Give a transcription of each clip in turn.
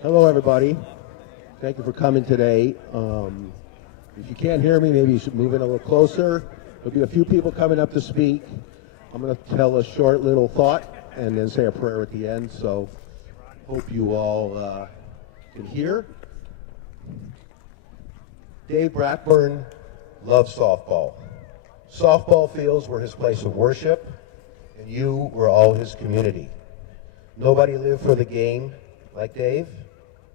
Hello, everybody. Thank you for coming today. If you can't hear me, maybe you should move in a little closer. There'll be a few people coming up to speak. I'm going to tell a short little thought and then say a prayer at the end. So, hope you all can hear. Dave Blackburn loved softball. Softball fields were his place of worship, and you were all his community. Nobody lived for the game like Dave.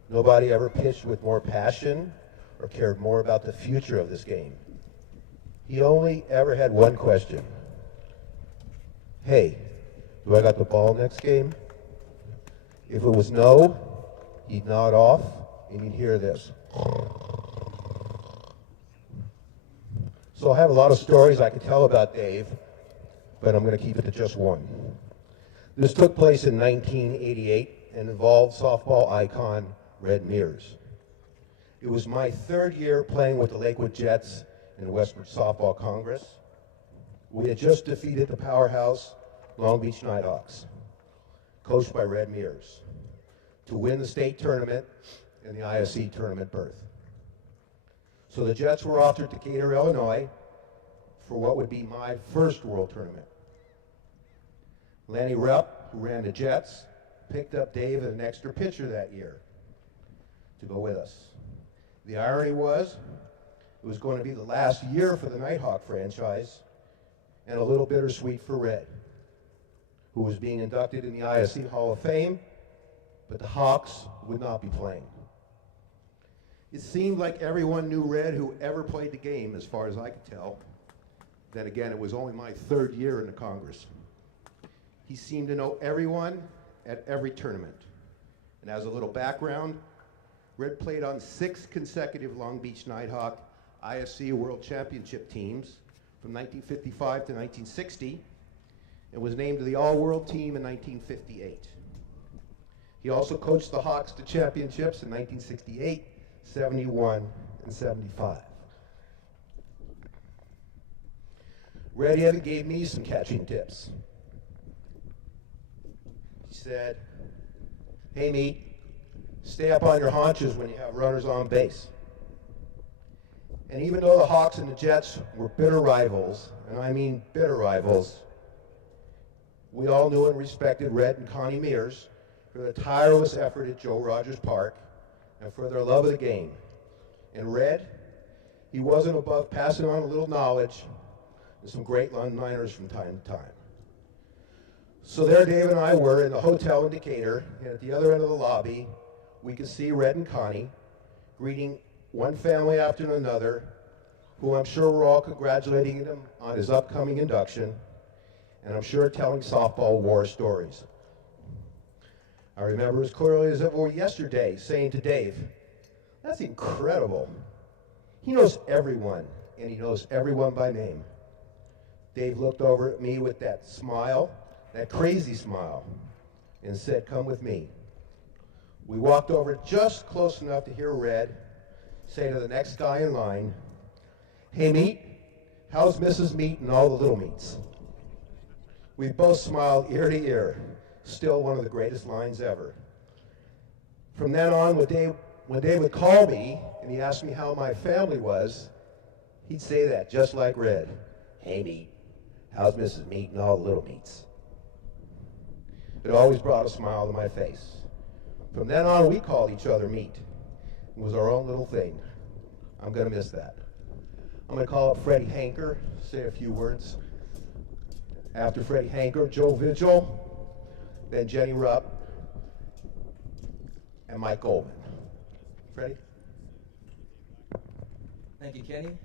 Nobody ever pitched with more passion or cared more about the future of this game. He only ever had one question. Hey, do I got the ball next game? If it was no, he'd nod off and you'd hear this. So I have a lot of stories I could tell about Dave, but I'm going to keep it to just one. This took place in 1988 and involved softball icon Red Mears. It was my third year playing with the Lakewood Jets in the Western Softball Congress. We had just defeated the powerhouse Long Beach Nighthawks, coached by Red Mears, to win the state tournament and the ISC tournament berth. So the Jets were off to Decatur, Illinois for what would be my first World Tournament. Lanny Rupp, who ran the Jets, picked up Dave and an extra pitcher that year to go with us. The irony was, it was going to be the last year for the Nighthawk franchise and a little bittersweet for Red, who was being inducted in the ISC Hall of Fame, but the Hawks would not be playing. It seemed like everyone knew Red who ever played the game, as far as I could tell. Then again, it was only my third year in the Congress. He seemed to know everyone at every tournament. And as a little background, Red played on 6 consecutive Long Beach Nighthawk ISC World Championship teams from 1955 to 1960 and was named to the All-World team in 1958. He also coached the Hawks to championships in 1968, 71, and 75. Red even gave me some catching tips. He said, hey, Meat, stay up on your haunches when you have runners on base. And even though the Hawks and the Jets were bitter rivals, and I mean bitter rivals, we all knew and respected Red and Connie Mears for their tireless effort at Joe Rogers Park and for their love of the game. And Red, he wasn't above passing on a little knowledge and some great one-liners from time to time. So there Dave and I were in the hotel in Decatur, and at the other end of the lobby, we could see Red and Connie greeting one family after another, who I'm sure were all congratulating him on his upcoming induction, and I'm sure telling softball war stories. I remember as clearly as it were yesterday saying to Dave, that's incredible. He knows everyone, and he knows everyone by name. Dave looked over at me with that smile, that crazy smile, and said, come with me. We walked over just close enough to hear Red say to the next guy in line, hey, Meat, how's Mrs. Meat and all the little meats? We both smiled ear to ear, still one of the greatest lines ever. From then on, when Dave would call me and he asked me how my family was, he'd say that just like Red. Hey, Meat, how's Mrs. Meat and all the little meats? It always brought a smile to my face. From then on, we called each other Meat. It was our own little thing. I'm going to miss that. I'm going to call up Freddie Hanker, say a few words. After Freddie Hanker, Joe Vigil, then Jenny Rupp, and Mike Goldman. Freddie? Thank you, Kenny.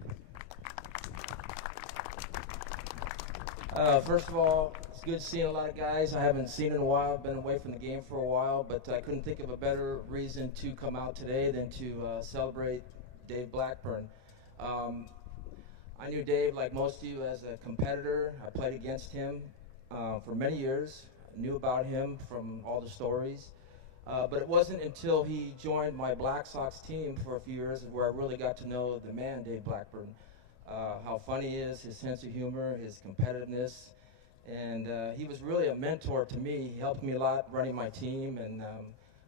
First of all, it's good seeing a lot of guys I haven't seen in a while. I've been away from the game for a while, but I couldn't think of a better reason to come out today than to celebrate Dave Blackburn. I knew Dave, like most of you, as a competitor. I played against him for many years. I knew about him from all the stories. But it wasn't until he joined my Black Sox team for a few years where I really got to know the man, Dave Blackburn. How funny he is, his sense of humor, his competitiveness. And he was really a mentor to me. He helped me a lot running my team, and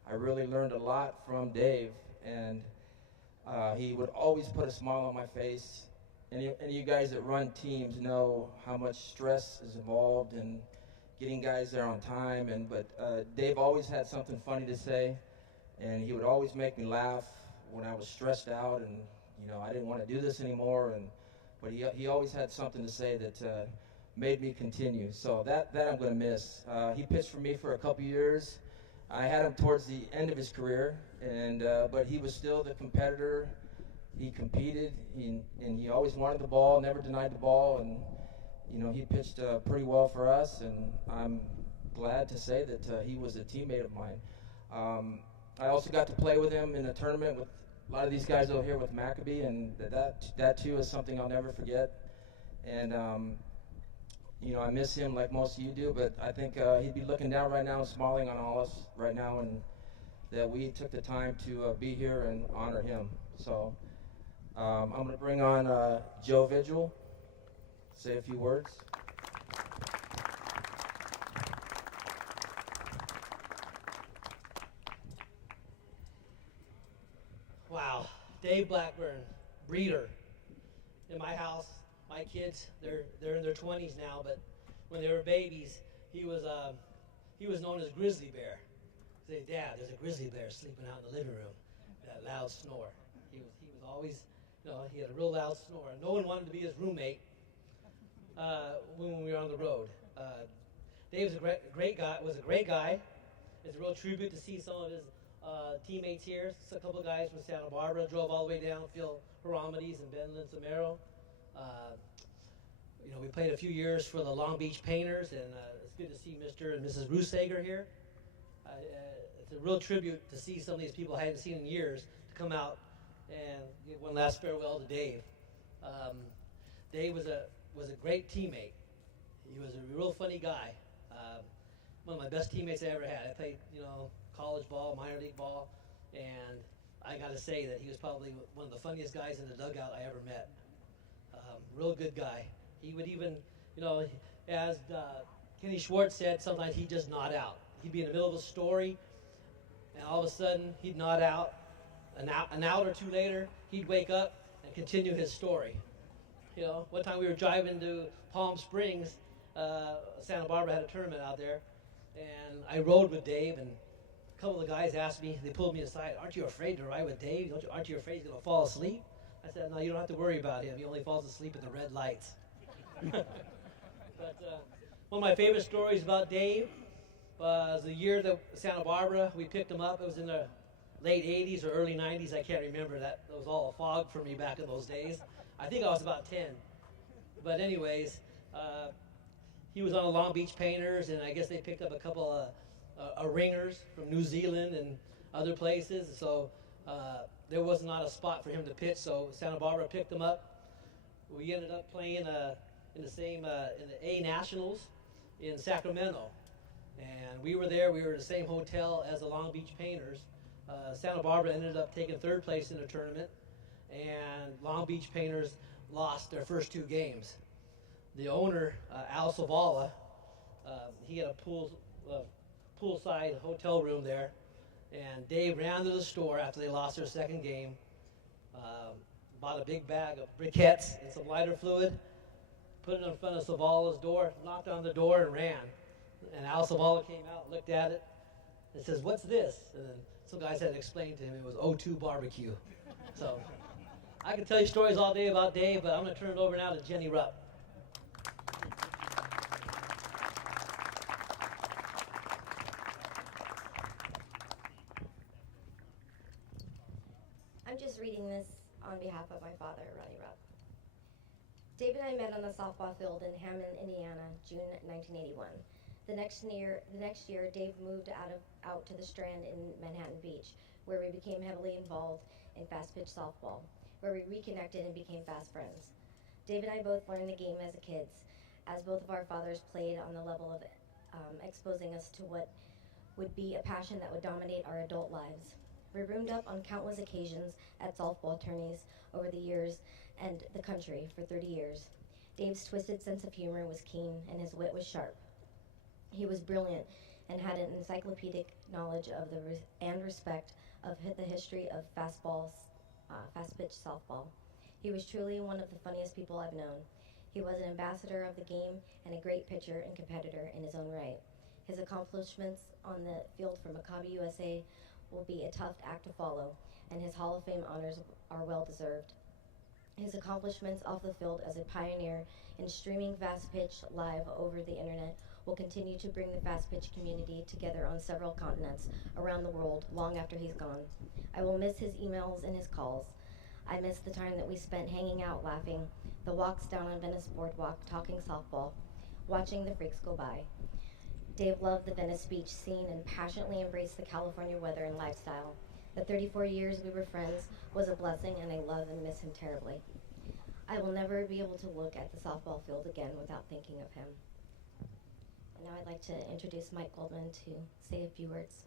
I really learned a lot from Dave, and he would always put a smile on my face. And you guys that run teams know how much stress is involved in getting guys there on time. But Dave always had something funny to say, and he would always make me laugh when I was stressed out and I didn't want to do this anymore. But he always had something to say that made me continue. So that I'm going to miss. He pitched for me for a couple years. I had him towards the end of his career, and but he was still the competitor. He competed, and he always wanted the ball, never denied the ball, and he pitched pretty well for us. And I'm glad to say that he was a teammate of mine. I also got to play with him in a tournament with a lot of these guys over here with Maccabee, and that too is something I'll never forget. And I miss him like most of you do, but I think he'd be looking down right now and smiling on all us right now, and that we took the time to be here and honor him. So I'm going to bring on Joe Vigil, say a few words. Wow, Dave Blackburn, breeder. In my house, my kids, they're in their 20s now, but when they were babies, he was known as Grizzly Bear. Say, Dad, there's a grizzly bear sleeping out in the living room. That loud snore. He was always, he had a real loud snore. No one wanted to be his roommate when we were on the road. Dave was a great guy. It's a real tribute to see some of his teammates here. So a couple of guys from Santa Barbara drove all the way down, Phil Hieronymus and Ben Lincimero. We played a few years for the Long Beach Painters, and it's good to see Mr. and Mrs. Rusager here. It's a real tribute to see some of these people I hadn't seen in years to come out and give one last farewell to Dave. Dave was a great teammate. He was a real funny guy. One of my best teammates I ever had. I played, college ball, minor league ball, and I got to say that he was probably one of the funniest guys in the dugout I ever met. Real good guy. He would even, as Kenny Schwartz said, sometimes he'd just nod out. He'd be in the middle of a story, and all of a sudden he'd nod out. An hour or two later, he'd wake up and continue his story. One time we were driving to Palm Springs, Santa Barbara had a tournament out there, and I rode with Dave, and a couple of the guys asked me, they pulled me aside, aren't you afraid to ride with Dave? Aren't you afraid he's going to fall asleep? I said, no, you don't have to worry about him. He only falls asleep at the red lights. But one of my favorite stories about Dave was the year that Santa Barbara, we picked him up. It was in the late 80s or early 90s. I can't remember. That was all a fog for me back in those days. I think I was about 10. But anyways, he was on the Long Beach Painters, and I guess they picked up a couple of ringers from New Zealand and other places. So there was not a spot for him to pitch, so Santa Barbara picked him up. We ended up playing in the A Nationals in Sacramento, and we were there. We were in the same hotel as the Long Beach Painters. Santa Barbara ended up taking third place in the tournament, and Long Beach Painters lost their first two games. The owner, Al Savala, he had a poolside hotel room there, and Dave ran to the store after they lost their second game, bought a big bag of briquettes and some lighter fluid, put it in front of Savala's door, knocked on the door, and ran. And Al Savala came out, looked at it, and says, "What's this?" And then some guys had to explain to him it was O2 barbecue. So I could tell you stories all day about Dave, but I'm going to turn it over now to Jenny Rupp. I'm just reading this on behalf of my father, Ronnie Rupp. Dave and I met on the softball field in Hammond, Indiana, June 1981. The next year, Dave moved out to the Strand in Manhattan Beach, where we became heavily involved in fast-pitch softball, where we reconnected and became fast friends. Dave and I both learned the game as kids, as both of our fathers played on the level of exposing us to what would be a passion that would dominate our adult lives. We roomed up on countless occasions at softball tourneys over the years and the country for 30 years. Dave's twisted sense of humor was keen and his wit was sharp. He was brilliant and had an encyclopedic knowledge of and respect of the history of fast pitch softball. He was truly one of the funniest people I've known. He was an ambassador of the game and a great pitcher and competitor in his own right. His accomplishments on the field for Maccabi USA will be a tough act to follow, and his Hall of Fame honors are well deserved. His accomplishments off the field as a pioneer in streaming fast pitch live over the internet will continue to bring the fast pitch community together on several continents around the world long after he's gone. I will miss his emails and his calls. I miss the time that we spent hanging out laughing, the walks down on Venice Boardwalk talking softball, watching the freaks go by. Dave loved the Venice Beach scene and passionately embraced the California weather and lifestyle. The 34 years we were friends was a blessing, and I love and miss him terribly. I will never be able to look at the softball field again without thinking of him. And now I'd like to introduce Mike Goldman to say a few words.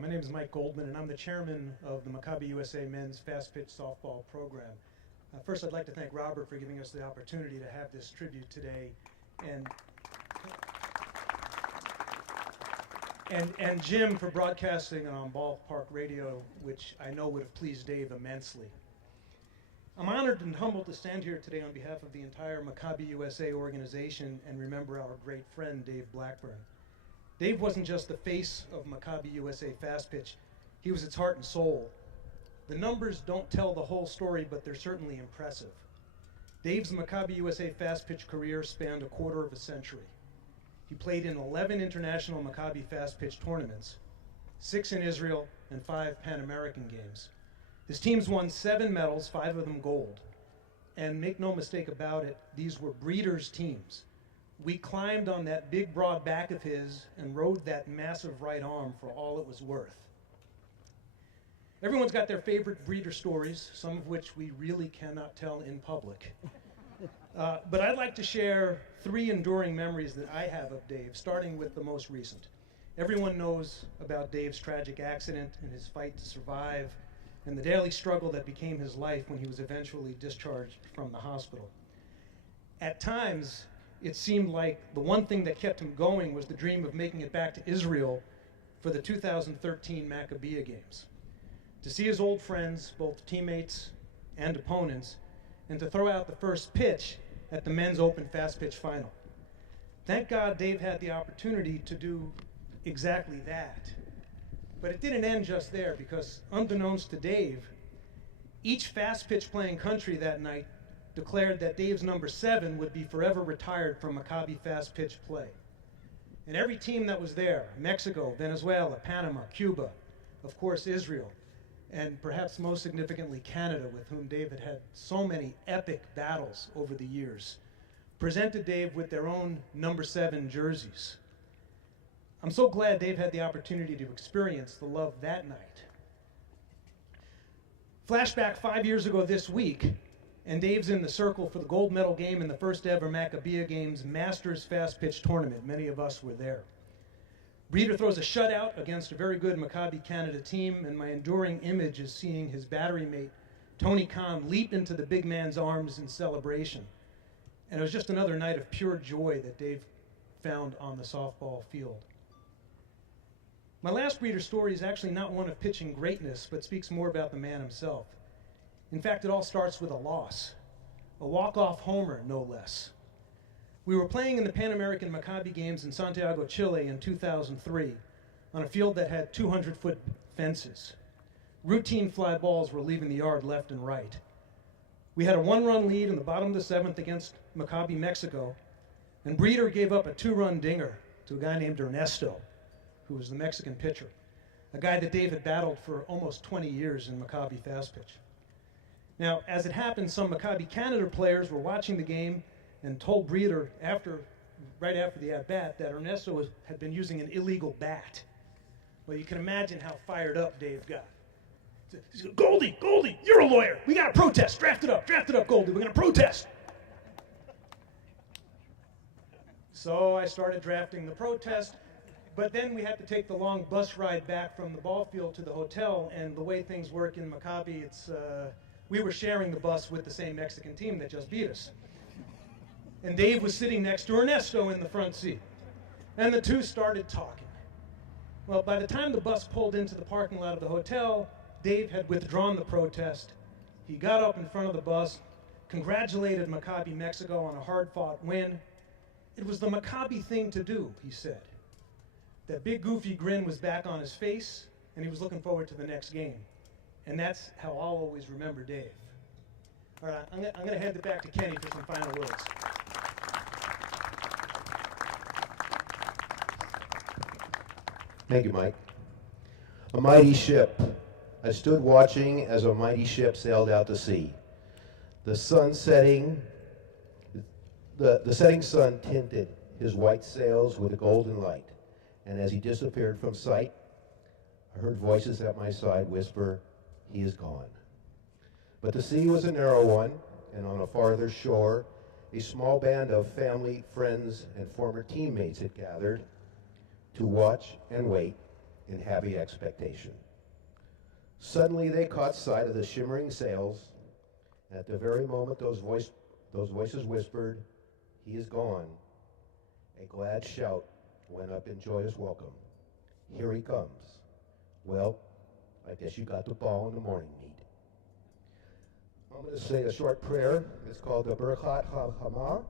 My name is Mike Goldman, and I'm the chairman of the Maccabi USA Men's Fast Pitch Softball Program. First, I'd like to thank Robert for giving us the opportunity to have this tribute today, and Jim for broadcasting it on Ballpark Radio, which I know would have pleased Dave immensely. I'm honored and humbled to stand here today on behalf of the entire Maccabi USA organization and remember our great friend, Dave Blackburn. Dave wasn't just the face of Maccabi USA Fast Pitch, he was its heart and soul. The numbers don't tell the whole story, but they're certainly impressive. Dave's Maccabi USA Fast Pitch career spanned a quarter of a century. He played in 11 international Maccabi Fast Pitch tournaments, 6 in Israel and 5 Pan American games. His teams won 7 medals, 5 of them gold. And make no mistake about it, these were breeders' teams. We climbed on that big broad back of his and rode that massive right arm for all it was worth. Everyone's got their favorite breeder stories, some of which we really cannot tell in public. But I'd like to share 3 enduring memories that I have of Dave, starting with the most recent. Everyone knows about Dave's tragic accident and his fight to survive, and the daily struggle that became his life when he was eventually discharged from the hospital. At times, it seemed like the one thing that kept him going was the dream of making it back to Israel for the 2013 Maccabi Games, to see his old friends, both teammates and opponents, and to throw out the first pitch at the men's open fast pitch final. Thank God Dave had the opportunity to do exactly that. But it didn't end just there, because unbeknownst to Dave, each fast pitch playing country that night declared that Dave's number 7 would be forever retired from Maccabi fast pitch play. And every team that was there, Mexico, Venezuela, Panama, Cuba, of course Israel, and perhaps most significantly Canada, with whom Dave had so many epic battles over the years, presented Dave with their own number 7 jerseys. I'm so glad Dave had the opportunity to experience the love that night. Flashback 5 years ago this week, and Dave's in the circle for the gold medal game in the first ever Maccabi Games Masters Fast Pitch Tournament. Many of us were there. Breeder throws a shutout against a very good Maccabi Canada team, and my enduring image is seeing his battery mate, Tony Khan, leap into the big man's arms in celebration. And it was just another night of pure joy that Dave found on the softball field. My last breeder story is actually not one of pitching greatness, but speaks more about the man himself. In fact, it all starts with a loss, a walk-off homer, no less. We were playing in the Pan American Maccabi Games in Santiago, Chile in 2003 on a field that had 200-foot fences. Routine fly balls were leaving the yard left and right. We had a 1-run lead in the bottom of the 7th against Maccabi Mexico, and Breeder gave up a 2-run dinger to a guy named Ernesto, who was the Mexican pitcher, a guy that Dave had battled for almost 20 years in Maccabi fast pitch. Now, as it happened, some Maccabi Canada players were watching the game and told Breeder right after the at-bat that Ernesto had been using an illegal bat. Well, you can imagine how fired up Dave got. He said, Goldie, you're a lawyer. We got to protest. Draft it up, Goldie. We're going to protest. So I started drafting the protest, but then we had to take the long bus ride back from the ball field to the hotel, and the way things work in Maccabi, it's we were sharing the bus with the same Mexican team that just beat us. And Dave was sitting next to Ernesto in the front seat. And the two started talking. Well, by the time the bus pulled into the parking lot of the hotel, Dave had withdrawn the protest. He got up in front of the bus, congratulated Maccabi Mexico on a hard-fought win. It was the Maccabi thing to do, he said. That big goofy grin was back on his face, and he was looking forward to the next game. And that's how I'll always remember Dave. All right, I'm going to hand it back to Kenny for some final words. Thank you, Mike. A mighty ship. I stood watching as a mighty ship sailed out to sea. The sun setting, the setting sun tinted his white sails with a golden light. And as he disappeared from sight, I heard voices at my side whisper, "He is gone." But the sea was a narrow one, and on a farther shore, a small band of family, friends, and former teammates had gathered to watch and wait in happy expectation. Suddenly they caught sight of the shimmering sails. At the very moment those voices whispered, "He is gone," a glad shout went up in joyous welcome. "Here he comes." Well, I guess you got the ball in the morning meet. I'm going to say a short prayer. It's called the Birchat HaHamah.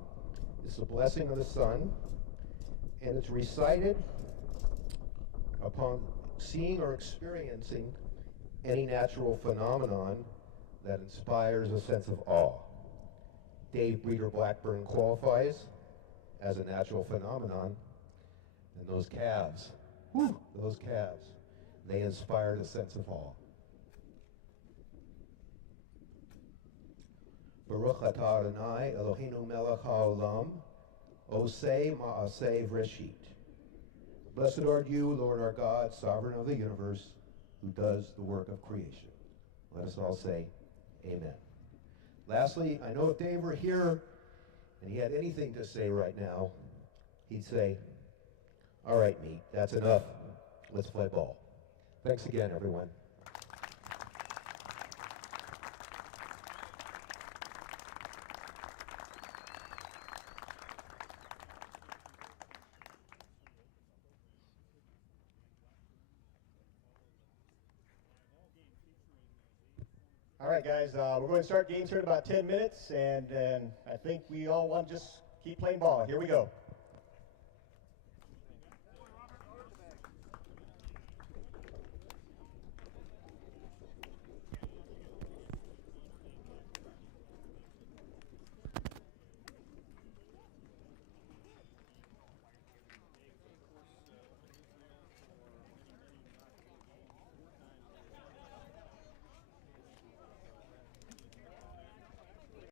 It's the blessing of the sun, and it's recited upon seeing or experiencing any natural phenomenon that inspires a sense of awe. Dave Breeder Blackburn qualifies as a natural phenomenon, and those calves, they inspired a sense of awe. Baruch atah Adonai Eloheinu melech haolam, osei ma'aseh vreshit. Blessed art you, Lord our God, sovereign of the universe, who does the work of creation. Let us all say, amen. Lastly, I know if Dave were here and he had anything to say right now, he'd say, "All right, meat, that's enough. Let's play ball." Thanks again, everyone. All right, guys, we're going to start games here in about 10 minutes, and I think we all want to just keep playing ball. Here we go.